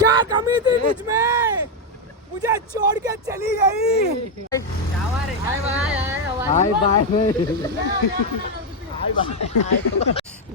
क्या कमी थी मुझमें, मुझे छोड़ के चली गई. हाय बाय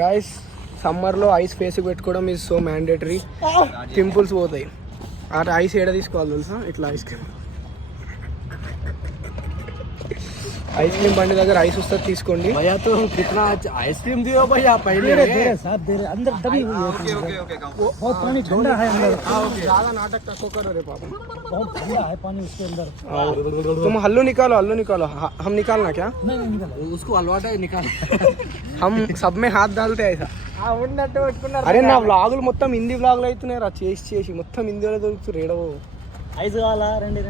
गाइस, సమ్మర్లో ఐస్ ఫేస్ పెట్టుకోవడం ఈజ్ సో మ్యాండేటరీ. పింపుల్స్ పోతాయి. అటు ఐస్ ఏడ తీసుకోవాలి తెలుసా, ఇట్లా ఐస్ క్రీమ్ బండి దగ్గర ఐస్ వస్తుంది తీసుకోండి. भैया तो कितना आइसक्रीम दियो भैया पहले. साहब दे रहे अंदर दबी हुई है. बहुत पानी ठंडा है अंदर. ज्यादा नाटक तक करो रे पापा. बहुत ठंडा है पानी उसके अंदर. तुम हल्लू निकालो हम निकालना क्या? नहीं निकालो, उसको हलवाटा निकाल. हम सब में हाथ डालते हैं ऐसा. అరే నా వ్లాగులు మొత్తం హిందీ వ్లాగులు అవుతున్నాయి రా, చేసి మొత్తం హిందీలో దొరుకుతుంది. రేడో ఐస్ కావాలా? రండి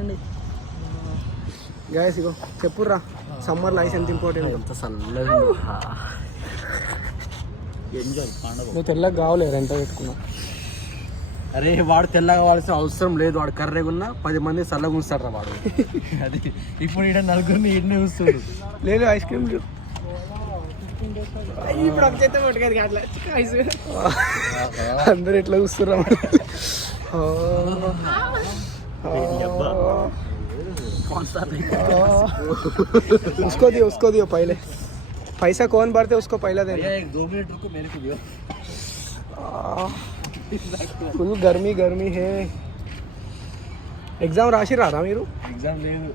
గాయస్, ఇగో చెప్పుర్రా సమ్మర్లో ఐస్ ఎంత ఇంపార్టెంట్. ఎంత చల్లగా నువ్వు తెల్లగా కావలేదు ఎంత పెట్టుకున్నావు. అరే వాడు తెల్లగా కావాల్సిన అవసరం లేదు, వాడు కర్రెగా ఉన్నా 10 మంది చల్లగా ఉంచుతాడు రా వాడు. అది ఇప్పుడు ఈడ నలుగురిని ఈడనే ఉంచుతాడు. లేదు ఐస్ క్రీమ్ ఇప్పుడు ఒక చేత పట్టుకోదు అట్లా ఐస్ అందరు ఎట్లా చూస్తుర్రా. उसको दियो पहले. पैसा कौन भरते उसको पहला देना. 2 मिनट रुको, मेरे को दियो. फुल गर्मी है. ఎగ్జామ్ రాసి రారా మీరు? ఎగ్జామ్ లేదు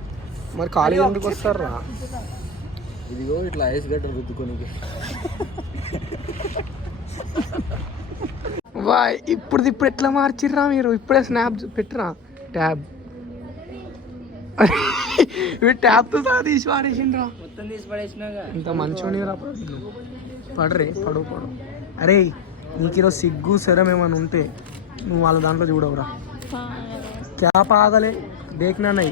మరి కాలేజ్ ఎందుకు వస్తారు రా? ఇదిగో ఇట్లా ఐస్ గడ్డ రుద్దుకోనికి. వా ఇప్పుడు ఎట్లా మార్చిర్రా మీరు? ఇప్పుడే స్నాప్ పెట్టరా ట్యాబ్. ఇవి ట్యాబ్తో సహా తీసి పాడేసిండ్రా. మొత్తం తీసి పడేసినాగా. ఇంత మంచిగా రా. పడరే పడు. అరే నీకు ఈరోజు సిగ్గు శరం ఏమైనా ఉంటే నువ్వు వాళ్ళ దాంట్లో చూడవురా. క్యా పాగలే దేఖ్నా నై.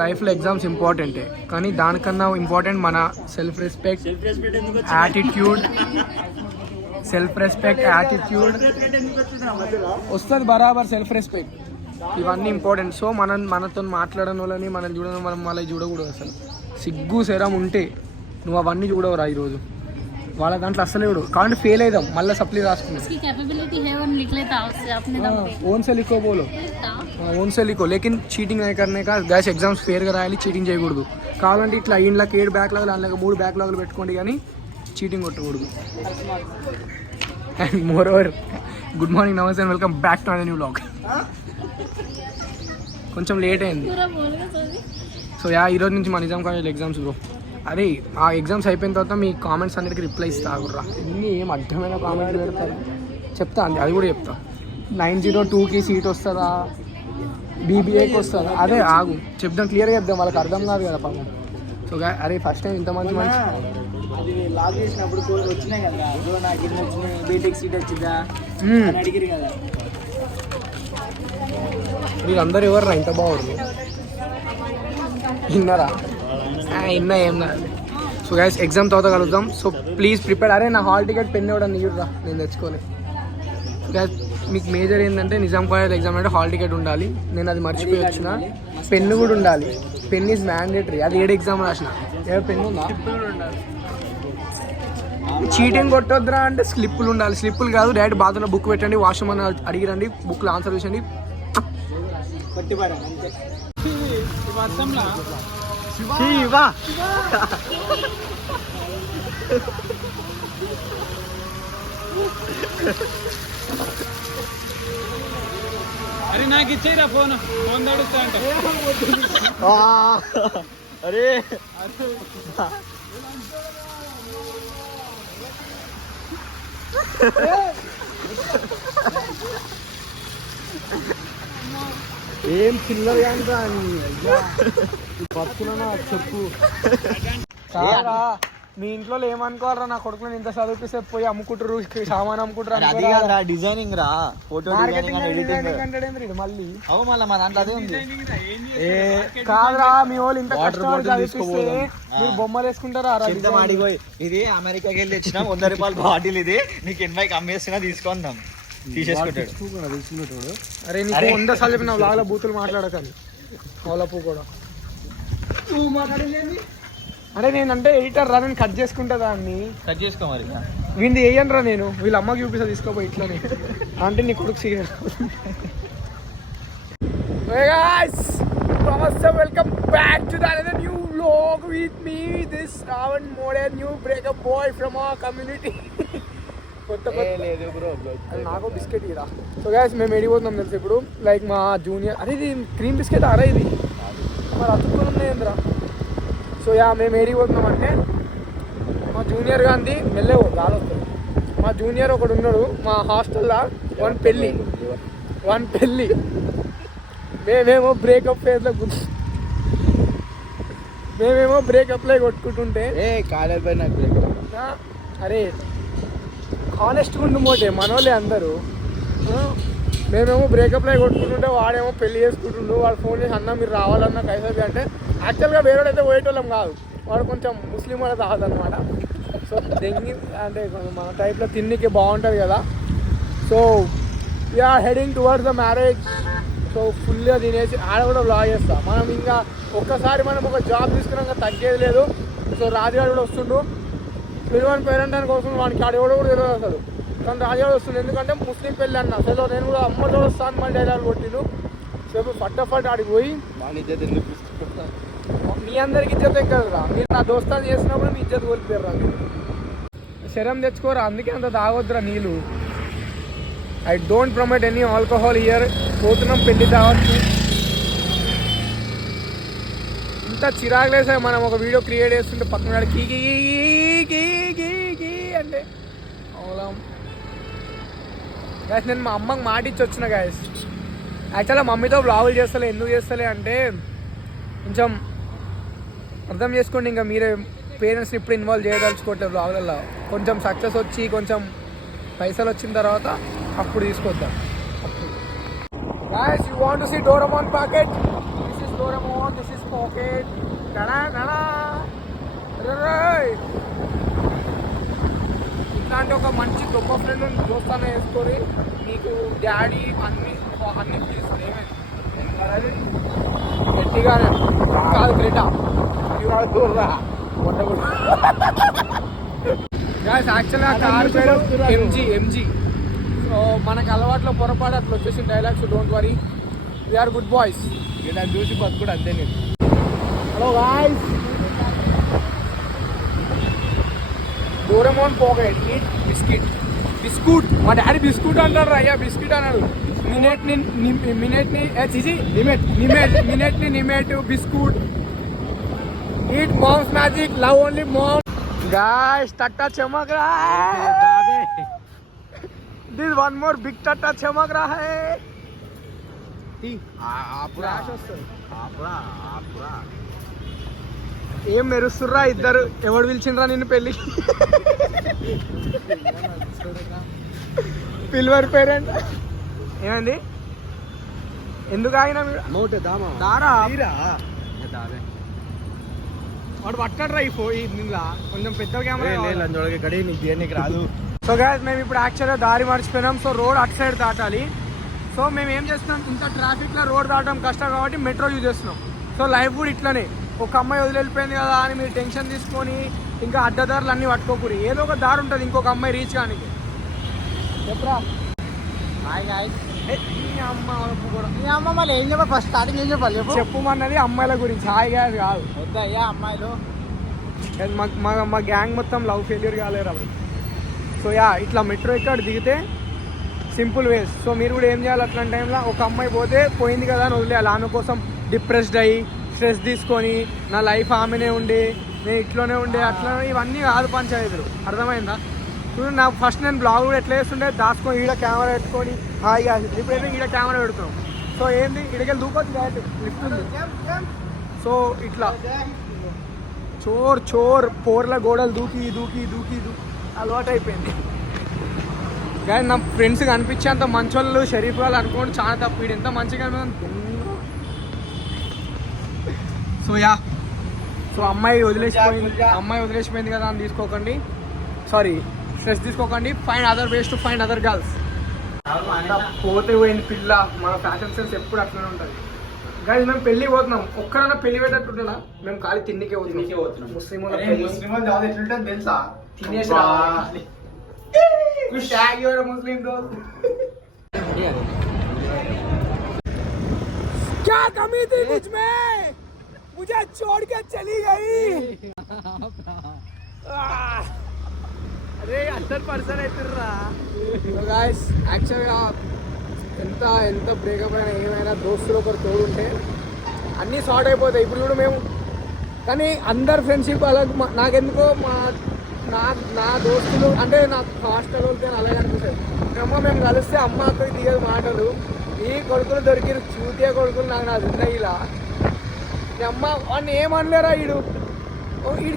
లైఫ్లో ఎగ్జామ్స్ ఇంపార్టెంటే, కానీ దానికన్నా ఇంపార్టెంట్ మన సెల్ఫ్ రెస్పెక్ట్, యాటిట్యూడ్ వస్తుంది బరాబర్. సెల్ఫ్ రెస్పెక్ట్ ఇవన్నీ ఇంపార్టెంట్. సో మనతో మాట్లాడని వాళ్ళని మనం చూడడం, మనం వాళ్ళకి చూడకూడదు. అసలు సిగ్గు శరం ఉంటే నువ్వు అవన్నీ చూడవురా. ఈరోజు వాళ్ళ దాంట్లో అసలు చూడు, కాబట్టి ఫెయిల్ అవుదాం, మళ్ళీ సప్లీ రాసుకున్నాం. ओन से लिखो लेकिन चीटिंग नहीं करने का. गैस एग्जाम्स फेयर రాయాలి, చీటింగ్ చేయకూడదు. కావాలంటే ఇట్లా ఇంట్లోకి 7 బ్యాక్లాగులు అందులో 3 బ్యాక్లాగులు పెట్టుకోండి, కానీ చీటింగ్ కొట్టకూడదు. And moreover good morning, నమస్తే and welcome back to our new vlog. కొంచెం లేట్ అయింది. సో ఈరోజు నుంచి మా నిజాం కాలేజ్ ఎగ్జామ్స్ బ్రో. అరే ఆ ఎగ్జామ్స్ అయిపోయిన తర్వాత మీ కామెంట్స్ అన్నిటికీ రిప్లై ఇస్తాగుర్రా. ఇన్ని ఏం అర్థమైన కామెంట్లు పెడతారు చెప్తా అండి, అది కూడా చెప్తా. 902కి సీట్ వస్తుందా, బీబీఏకి వస్తుందా? అదే ఆగు చెప్దాం, క్లియర్గా చెప్దాం, వాళ్ళకి అర్థం కాదు కదా పాపం. సో అరే ఫస్ట్ టైం ఇంత మంచి అది లాగ్ చేసినప్పుడు వచ్చినాయి కదా, నాకు ఇన్ని వచ్చినాయి, బీటెక్ సీట్ వచ్చిందా అని అడిగారు కదా. వీళ్ళందరూ ఎవర్రా ఇంత బాగుంది విన్నారా? ఇన్నా ఏం కాదు. సో గైస్ ఎగ్జామ్ తర్వాత కలుద్దాం. So please prepare. అరే నా హాల్ టికెట్ పెన్ ఇవ్వడం నీరురా, నేను తెచ్చుకోలేదు. మీకు మేజర్ ఏంటంటే నిజాం కాలేజ్ ఎగ్జామ్ అంటే హాల్ టికెట్ ఉండాలి. నేను అది మర్చిపోయి వచ్చిన. పెన్ను కూడా ఉండాలి. Pen is mandatory. అది 7 ఎగ్జామ్ రాసిన. పెన్ను ఉందా? చీటింగ్ కొట్టొద్దురా అంటే స్లిప్పులు ఉండాలి. స్లిప్పులు కాదు, డైరెక్ట్ బాత్రూంలో బుక్ పెట్టండి, వాష్రూమ్ అని అడిగిరండి, బుక్లో ఆన్సర్ చూసండి. అరే నాకు ఇచ్చేరా ఫోన్ తడుస్తా అంటే. అరే ఏం చిల్లర బతుకున్నా చెప్పు. కారా మీ ఇంట్లో ఏమనుకోవాలరా, నా కొడుకుని ఇంత చదివిస్తే పోయి అమ్ముకుంటారు, సామాన్ అమ్ముకుంటారు. డిజైనింగ్ రా, ఫోటో మళ్ళీ మా దాంట్లో అదే ఉంది. కాదురా మీ వాళ్ళు ఇంత కష్టపడి చదివిస్తే మీరు బొమ్మలు వేసుకుంటారా? ఇది అమెరికాకి వెళ్ళి వచ్చిన 100 రూపాయల బాటిల్, ఇది నీకు 80కి అమ్మేస్తున్నా, తీసుకుందాం. తీసేసుకుంటాడు. అరే నీకు 100 సార్లు చెప్పిన లాగా బూతులు మాట్లాడకండి. కోలపు కూడా అరే నేనంటే ఎడిటర్ రా, నేను కట్ చేసుకుంటా దాన్ని. కట్ చేసుకో మరి. వీడిని వేయను రా నేను, వీళ్ళ అమ్మకి చూపిస్తా తీసుకోపోయి ఇట్లానే. అంటే నీ కొడుకు Hey guys, namaste, welcome back to another new vlog with me, this Ravan Mode, new breakup boy from our community. లేదు బ్రో నాకు బిస్కెట్ ఇరా. సో గైస్ మేము ఏడిపోతున్నాం తెలుసు ఇప్పుడు, లైక్ మా జూనియర్, అరే ఇది క్రీమ్ బిస్కెట్ అరే ఇది మరి అతుక్కుని ఉన్నాయంద్రా. సో యా మేము ఏడిపోతున్నాం అంటే మా జూనియర్ గాంధీ మెల్లెవు గాలి వస్తుంది. మా జూనియర్ ఒకడు ఉన్నాడు మా హాస్టల్లో, వన్ పెళ్ళి మేమేమో బ్రేకప్లో కొట్టుకుంటుంటే కాలేజ్ పై నాకు బ్రేక్. అరే హానెస్ట్గా ఉండి మోటే మనోళ్ళే అందరూ. మేమేమో బ్రేకప్లో కొట్టుకుంటుంటే వాడేమో పెళ్లి చేసుకుంటుండు. వాడు ఫోన్ చేసి అన్న మీరు రావాలన్న కైసరి అంటే, యాక్చువల్గా వేరేడైతే పోయేటోళ్ళం కాదు, వాడు కొంచెం ముస్లిం వాళ్ళ తాగదనమాట. సో దెంగి అంటే మన టైప్లో తిన్నికి బాగుంటుంది కదా. So we're heading towards the marriage. So ఫుల్గా తినేసి ఆడ కూడా బ్లాగ్ చేస్తాం మనం. ఇంకా ఒక్కసారి మనం ఒక జాబ్ తీసుకున్నాక తగ్గేది లేదు. సో రాజుగాడు కూడా వస్తుండు, పిలువని పేరెంట్ అని కోసం వానికి ఆడేవాడు కూడా తెలియదు అసలు. కానీ రాజుగాడు వస్తుంది, ఎందుకంటే ముస్లిం పెళ్ళి అన్న. అసలు నేను కూడా అమ్మతో వస్తాను మన డైలాగ్ కొట్టిను. సో ఇప్పుడు ఫటాఫట్ ఆడికి పోయి మీ అందరికి ఇజ్జత్ ఎక్కదురా. మీరు నా దోస్తాను చేసినప్పుడు మీ ఇజ్జత్ కోల్పోయారా, మీరు శరం తెచ్చుకోరా. అందుకే అంత తాగొద్దురా నీళ్ళు. I don't promote any alcohol here. పోతున్నాం పెళ్లి తాగొచ్చు. ఇంత చిరాకులేసా మనం ఒక వీడియో క్రియేట్ చేస్తుంటే పక్కన కీ కీ కీ కీ కీ అంటే అవులాం. గాయస్ నేను మా అమ్మకి మాట ఇచ్చి వచ్చిన గాయస్. యాక్చువల్గా మమ్మీతో బ్లాగులు చేస్తలే. ఎందుకు చేస్తలే అంటే కొంచెం అర్థం చేసుకోండి, ఇంకా మీరే పేరెంట్స్ని ఇప్పుడు ఇన్వాల్వ్ చేయదలుచుకోవట్లేదు బ్లాగులలో. కొంచెం సక్సెస్ వచ్చి కొంచెం పైసలు వచ్చిన తర్వాత అప్పుడు తీసుకొద్దాం. Guys you want to see Doraemon pocket. This is Doraemon, this is pocket. ఇట్లాంటి ఒక మంచి గొప్ప ఫ్రెండ్ దోస్తానే వేసుకొని నీకు డాడీ అన్ని తీసుకోండి. గట్టిగానే కాదు గ్రేటా గాయస్. యాక్చువల్గా కార్ పేరు ఎంజీ. సో మనకు అలవాట్లో పొరపాటు అట్లా వచ్చేసిన dialogues. Don't worry, we're good boys. ఇలా చూసి బతుకుడు అంతే. నేను hello guys, Doraemon pocket eat biscuit. మా డాడీ బిస్కూట్ అంటారు, అయ్యా బిస్కెట్ అన్నాడు. నిమెట్ biscuit. Eat mom's magic, love only mom. Guys టట్టా చమక్ రहा है. This one more big టట్టా చమక్ रहा है. ఏం మెరుస్తుర్రా ఇద్దరు? ఎవడు పిలిచిండ్రా నిన్ను పెళ్ళి? పిల్వర్ పేరెంట్ ఏమైంది? ఎందుకు ఆగినా దారా? వాడు పట్టాడు రా ఈ నిన్న కొంచెం పెద్ద కెమెరా రాదు. సో గాయ్స్ మేము ఇప్పుడు యాక్చువల్గా దారి మర్చిపోయినాం. సో రోడ్ అటు సైడ్ దాటాలి. సో మేము ఏం చేస్తున్నాం, ఇంత ట్రాఫిక్లో రోడ్ దాటడం కష్టం కాబట్టి మెట్రో యూజ్ చేస్తున్నాం. సో లైఫ్ కూడా ఇట్లనే, ఒక అమ్మాయి వదిలిపోయింది కదా అని మీరు టెన్షన్ తీసుకొని ఇంకా అడ్డదారులు అన్నీ పట్టుకోకూడదు. ఏదో ఒక దారి ఉంటుంది ఇంకొక అమ్మాయి రీచ్ కానీ. చెప్పరా హాయ్ గాయ్స్. అమ్మ మళ్ళీ ఏం చెప్పాలి? ఫస్ట్ స్టార్టింగ్ ఏం చెప్పాలి? చెప్పమన్నది అమ్మాయిల గురించి. హాయ్ గాయ్స్ కాదు, వద్దయ్యా అమ్మాయిలు. మా గ్యాంగ్ మొత్తం లవ్ ఫెయిల్యూర్ కాలేరు అవి. సో యా ఇట్లా మెట్రో ఇక్కడ దిగితే సింపుల్ వేస్. సో మీరు కూడా ఏం చేయాలి అట్లాంటి టైంలో, ఒక అమ్మాయి పోతే పోయింది కదా అని వదిలేయాలి. ఆమె కోసం డిప్రెస్డ్ అయ్యి స్ట్రెస్ తీసుకొని నా లైఫ్ ఆమెనే ఉండి నేను ఇట్లోనే ఉండే అట్లా ఇవన్నీ కాదు పంచాయతీలు. అర్థమైందా? చూడండి నాకు ఫస్ట్ నేను బ్లాగ్ కూడా ఎట్లా వేస్తుంటే దాచుకొని ఈడ కెమెరా పెట్టుకొని హాయిగా. ఇప్పుడైతే ఈడ కెమెరా పెడుతున్నాం. సో ఏంది ఇడికెళ్ళి దూకొచ్చు డైరెక్ట్ లిఫ్ట్ ఉంది. సో ఇట్లా చోర్ పోర్ల గోడలు దూకి అలవాటు అయిపోయింది. కానీ నా ఫ్రెండ్స్ కనిపించే అంత మంచోళ్ళు షరీఫ్ వాళ్ళు అనుకోండి చాలా తప్పు. వీడు ఎంత మంచిగా సో యా సో అమ్మాయి వదిలేసిపోయింది కదా అని తీసుకోకండి. సారీ స్ట్రెస్ తీసుకోకండి. Find other ways to find other girls. పోతే పోయింది పిల్ల. మన ఫ్యాషన్ సెన్స్ ఎప్పుడు అట్లనే ఉంటుంది. కానీ మేము పెళ్లి పోతున్నాం. ఒక్కరైనా పెళ్లి పెట్టట్టున్నా మేము ఖాళీ తిండికే పోతున్నాం. ముస్లిం తెలుసా తినేసి ముస్లిం कमी थी मुझ में, मुझे छोड़ के चली गई. అరే 100% అవుతుర్రా. గాయస్ యాక్చువల్గా ఎంత బ్రేకప్ అయినా ఏమైనా దోస్తులు ఒకరు తోడుంటే అన్నీ సార్ట్ అయిపోతాయి. ఇప్పుడు చూడు మేము కానీ అందరు ఫ్రెండ్షిప్ అలా నాకెందుకో నా దోస్తులు అంటే నాకు హాస్టల్ వెళ్తే అలాగే అనిపిస్తుంది. అమ్మ మేము కలిస్తే అమ్మ అక్కడికి దిగదు మాటలు. ఈ కొడుకులు దొరికిరు చూతే కొడుకులు నాకు జిందగీలా. మీ అమ్మ వాడిని ఏమనలేరా వీడు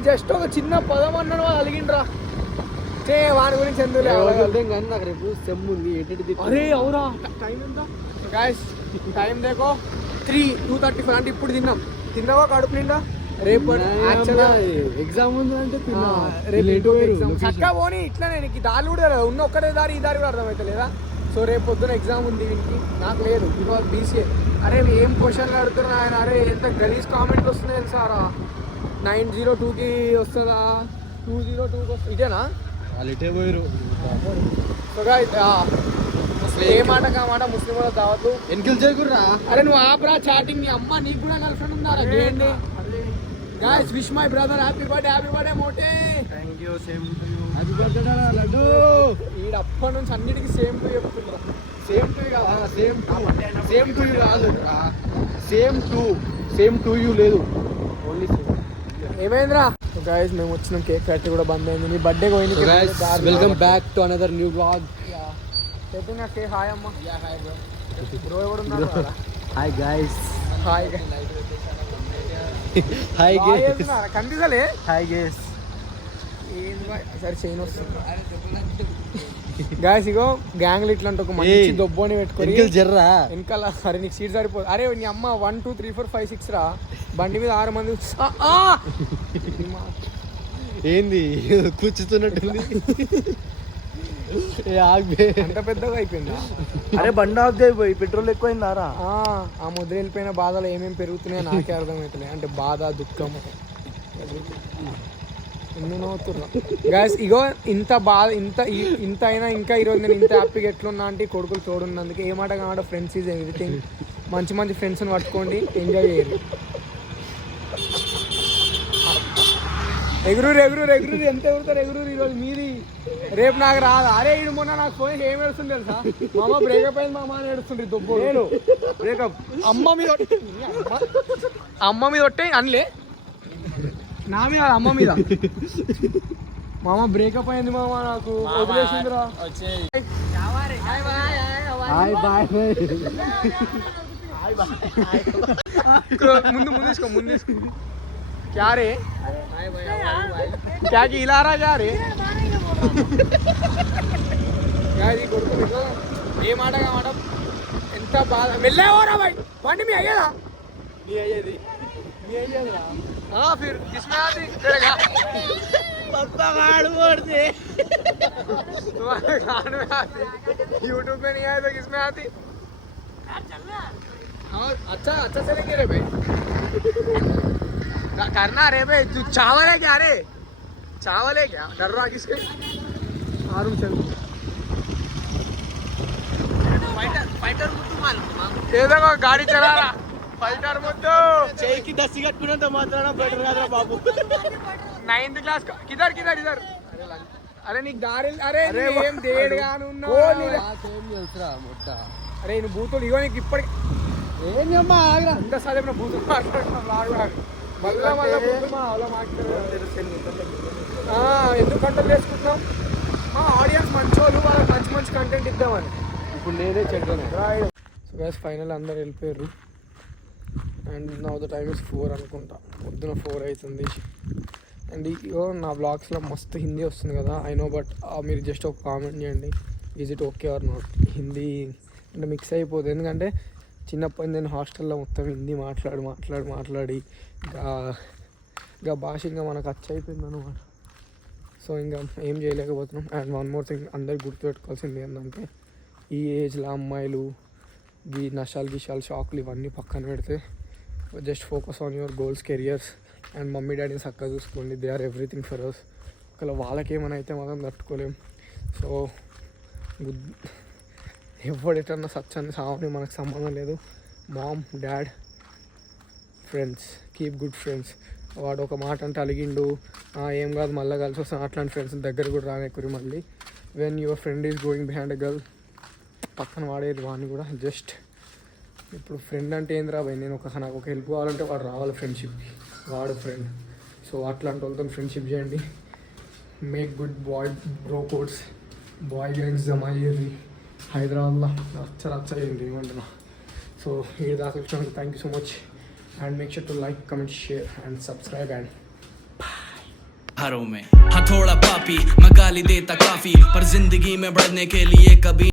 జస్ట్ ఒక చిన్న పదం అన్నాడు వాళ్ళు అలిగిండ్రా. వాడి గురించి ఎందుకు కానీ నాకు రేపు సెమ్ ఉంది. అరే అవురా టైం ఎంత గాయస్? టైం దేకో 2:35 అంటే ఇప్పుడు తిన్నావా కడుపు నిండా? రేపు ఎగ్జామ్ ఉంది అంటే చక్కగా పోనీ ఇట్లానే నీకు దారి కూడా ఉన్న ఒక్కటే దారి ఈ దారి కూడా అర్థమవుతా లేదా? సో రేపు పొద్దున ఎగ్జామ్ ఉంది వీనికి, నాకు లేదు. Because BCA. అరే ఏం క్వశ్చన్లు అడుగుతున్నా ఆయన. అరే ఎంత గలీజ్ కామెంట్లు వస్తున్నాయి తెలుసారా? 902కి వస్తుందా, 202కి వస్తుంది. ఇదేనా వాళ్ళు ఇటే పోయారు. ఏ మాట కామాట ముస్లిం వాళ్ళ దావతు ఎన్నికలు చేయకుర్రా. అరే నువ్వు ఆపరా చాటింగ్. నీ అమ్మ నీకు కూడా గర్ల్ ఫ్రెండ్ ఉన్నారా? గేండి guys, wish my brother happy birthday మోటే. Thank you. Same to you. Happy birthday Laddu. ఈడ అప్పటి నుంచి అన్నిటికీ సేమ్ టు చెప్తున్నా. సేమ్ టు కాదు, సేమ్ టు యూ కాదు, సేమ్ టు యూ లేదు, ఓన్లీ సేమ్. ఏమైందిరా గైస్? మేము వచ్చినాం, కేక్ ఫ్యాక్టరీ కూడా బంద్ అయింది. నీ బర్త్డే పోయింది. Welcome back to another new vlog. Hi అమ్మ. బ్రో ఎవరు ఉన్నారు? Hi guys. Hi hi guys. కనిపిస్తలే. Hi guys. సరే చైన్ వస్తుంది గాయస్. ఇగో గ్యాంగ్లు ఇట్లాంటి ఒక మంచి దొబ్బోని పెట్టుకొని జర్రా వెనకాల. అరే నీకు సీట్ సరిపోదు. అరే నీ అమ్మ 1 2 3 4 5 6 రా. బండి మీద 6 మంది. ఏంది కూర్చుతున్నట్టుంది? అంత పెద్దగా అయిపోయిందా? అరే బండి ఆగిపోయి పెట్రోల్ ఎక్కువైందారా? ఆ ముద్ర వెళ్ళిపోయిన బాధలు ఏమేమి పెరుగుతున్నాయో నాకే అర్థమవుతున్నాయి. అంటే బాధ, దుఃఖం ఎన్నో నవ్వుతున్నా గాయస్. ఇగో ఇంత బాధ ఇంత అయినా ఇంకా ఈరోజు నేను ఇంత హ్యాపీగా ఎట్లున్నా అంటే కొడుకులు తోడున్నందుకు. ఏ మాట కామాట ఫ్రెండ్స్ ఈజ్ ఎవ్రీథింగ్. మంచి ఫ్రెండ్స్ని పట్టుకోండి, ఎంజాయ్ చేయండి. ఎగురూరు ఎంత ఎగురుతారు ఎగురూరు. ఈరోజు మీది, రేపు నాకు రాదు. అరే ఇడు మొన్న నాకు ఫోన్ ఏం ఏడుస్తుంది తెలుసా? మామ బ్రేకప్ అయింది మామ అని ఏడుస్తుండ్రి దొబ్బు. నేను బ్రేకప్ అమ్మ మీద ఒట్టే అనలే, నా మీద అమ్మ మీద. మామ బ్రేకప్ అయింది మామ, నాకు వదిలేసిందిరా. ముందు తీసుకో. क्या रे? क्या गिला रहा क्या रे? ఏ మాట కామాట ఎంత బాధ. మెల్లవరా భాయ్, బండి మీ అయ్యేదా? మీ అయ్యేది फिर किसमें आती? पप्पा गाड़ मोड़ते तुम्हारे गाड़ में आती. यूट्यूब में नहीं आए तो किसमें आती? अच्छा चलेंगे रे भाई. करना रे भाई. तू चावल है क्या रे? चावल है क्या? डर रहा किसके? मारूं चल. फाइटर मुद्दू मार. ये देखो गाड़ी चला रहा फाइटर मुद्दू. చేయి కి దస్తి కట్టుకున్నంత మాత్రాన బెటర్ కాదురా బాబు. 9th క్లాస్ किधर అరే నీకు దారి. అరే ఏం దేడుగాను ఉన్నావు? అరే నువ్వు బూతులు ఇగో నీకు ఇప్పటికి ఏంటమ్మా ఆగరా. ఇంకా సార్ బూతులు మాట్లాడుతున్నావు. మళ్ళా ఎందుకు కంట్రోల్ చేసుకుంటున్నాం? మా ఆడియన్స్ మంచోళ్ళు, వాళ్ళకి మంచి కంటెంట్ ఇద్దామని. ఇప్పుడు నేనే చెడ్డాను. సో గైస్ ఫైనల్ అందరు వెళ్ళిపోయారు. And now the time is 4 అనుకుంటా. పొద్దున 4 అవుతుంది. అండ్ ఇగో నా బ్లాగ్స్లో మస్తు హిందీ వస్తుంది కదా, ఐ నో. బట్ మీరు జస్ట్ ఒక కామెంట్ చేయండి, is it okay or not? Hindi అంటే మిక్స్ అయిపోతుంది. ఎందుకంటే చిన్నప్పటి నేను హాస్టల్లో మొత్తం హిందీ మాట్లాడి ఇంకా భాష ఇంకా మనకు అచ్చ అయిపోయింది అనమాట. సో ఇంకా ఏం చేయలేకపోతున్నాం. అండ్ వన్ మోర్ థింగ్, అందరికి గుర్తుపెట్టుకోవాల్సింది ఏంటంటే ఈ ఏజ్లో అమ్మాయిలు ఈ నషాలు గిషాలు షాకులు ఇవన్నీ పక్కన పెడితే just focus on your goals, careers. And mummy డాడీని చక్కగా చూసుకోండి. They are everything for us. ఒకవేళ వాళ్ళకేమైనా అయితే మనం తట్టుకోలేం. సో ఎవడెటన్నా సచ్చని సావని మనకు సంబంధం లేదు. Mom, dad friends, keep good friends. వాడు ఒక మాట అంటే అలిగిండు, ఏం కాదు మళ్ళీ కలిసి వస్తాం, అట్లాంటి ఫ్రెండ్స్ దగ్గర కూడా రానెక్కురి. మళ్ళీ when your friend is going behind a girl, పక్కన వాడేది వాడిని కూడా జస్ట్. ఇప్పుడు ఫ్రెండ్ అంటే ఏంది రాబాయి, నేను నాకు ఒక హెల్ప్ కావాలంటే వాడు రావాలి ఫ్రెండ్షిప్కి, వాడు ఫ్రెండ్. సో అట్లాంటి వాళ్ళతో ఫ్రెండ్షిప్ చేయండి. Make good boy bro codes, boy gangs జమాయేరి హైదరాబాద్లో రచ్చ చేయండి ఏమంటున్నా. సో ఈ దాకా వచ్చినందుకు thank you so much. And make sure to like, comment, share and subscribe and हरों में हथौड़ा पापी मैं गाली देता काफी पर जिंदगी में बढ़ने के लिए कभी